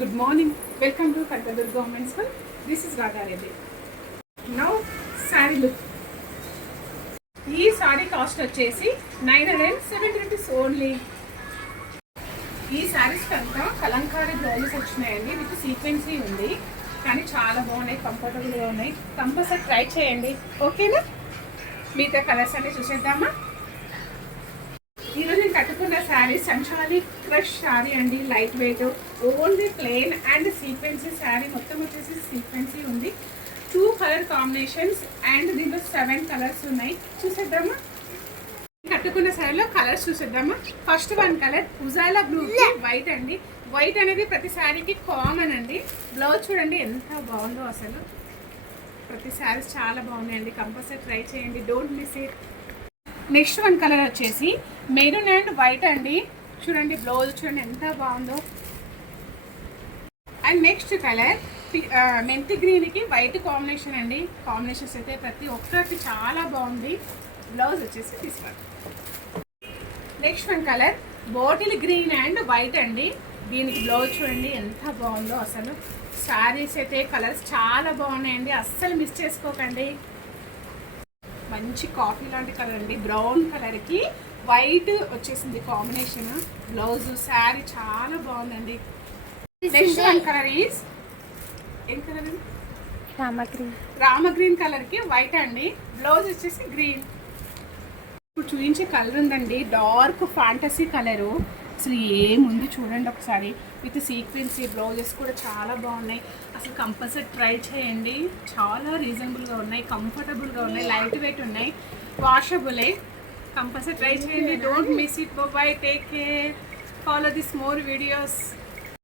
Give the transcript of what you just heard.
Good morning. Welcome to Kalkadur Government School. This is Radha Reddy. Now, saree look. ఈ sorry cost వచ్చేసి 970 rupees only. ఈ సారీస్ అంతా Kalamkari blouses వచ్చినాయండి, with సీక్వెన్సీ ఉంది. కానీ చాలా బాగున్నాయి, కంఫర్టబుల్గా ఉన్నాయి. కంపల్సరీ ట్రై చేయండి, ఓకేనా? మిగతా కలర్స్ అన్ని చూసేద్దామా? ఈరోజు నేను కట్టుకున్న శారీ సంచాలి క్రష్ శారీ అండి, light weight, only plain and sequence sari. మొత్తం వచ్చేసి సీక్వెన్సీ ఉంది. 2 కలర్ కాంబినేషన్స్ అండ్ దీంట్లో 7 కలర్స్ ఉన్నాయి. చూసేద్దామా? కట్టుకున్న శారీలో కలర్స్ చూసేద్దామా? First 1 colour Ujala blue white అండి. వైట్ అనేది ప్రతి శారీకి కామన్ అండి. బ్లౌజ్ చూడండి ఎంత బాగుందో అసలు. ప్రతి శారీస్ చాలా బాగున్నాయండి, కంపల్సరీ ట్రై చేయండి, don't miss it. Next 1 colour వచ్చేసి మెరూన్ అండ్ వైట్ అండి. చూడండి బ్లౌజ్ చూడండి ఎంత బాగుందో. అండ్ నెక్స్ట్ కలర్ మెంతి గ్రీన్కి వైట్ కాంబినేషన్ అండి. కాంబినేషన్స్ అయితే ప్రతి ఒక్కరికి చాలా బాగుంది. బ్లౌజ్ వచ్చేసి తీసుకోండి. Next 1 colour bottle green and white అండి. దీనికి బ్లౌజ్ చూడండి ఎంత బాగుందో అసలు. శారీస్ అయితే కలర్స్ చాలా బాగున్నాయండి, అస్సలు మిస్ చేసుకోకండి. మంచి కాఫీ లాంటి కలర్ అండి, బ్రౌన్ కలర్కి వైట్ వచ్చేసింది కాంబినేషన్. బ్లౌజ్ శారీ చాలా బాగుందండి. నెక్స్ట్ 1 కలర్ ఈజ్ ఏం కలర్ అండి? రామ గ్రీన్ కలర్కి వైట్ అండి. బ్లౌజ్ వచ్చేసి గ్రీన్. ఇప్పుడు చూపించే కలర్ ఉందండి, డార్క్ ఫ్యాంటసీ కలరు. అసలు ఏముంది చూడండి ఒకసారి, విత్ సీక్వెన్సీ బ్లౌజెస్ కూడా చాలా బాగున్నాయి. అసలు కంపల్సరీ ట్రై చేయండి, చాలా రీజనబుల్గా ఉన్నాయి, కంఫర్టబుల్గా ఉన్నాయి, లైట్ వెయిట్ ఉన్నాయి, వాషబులే. కంపల్సరీ ట్రై చేయండి, don't miss it. By, take care, follow this more videos.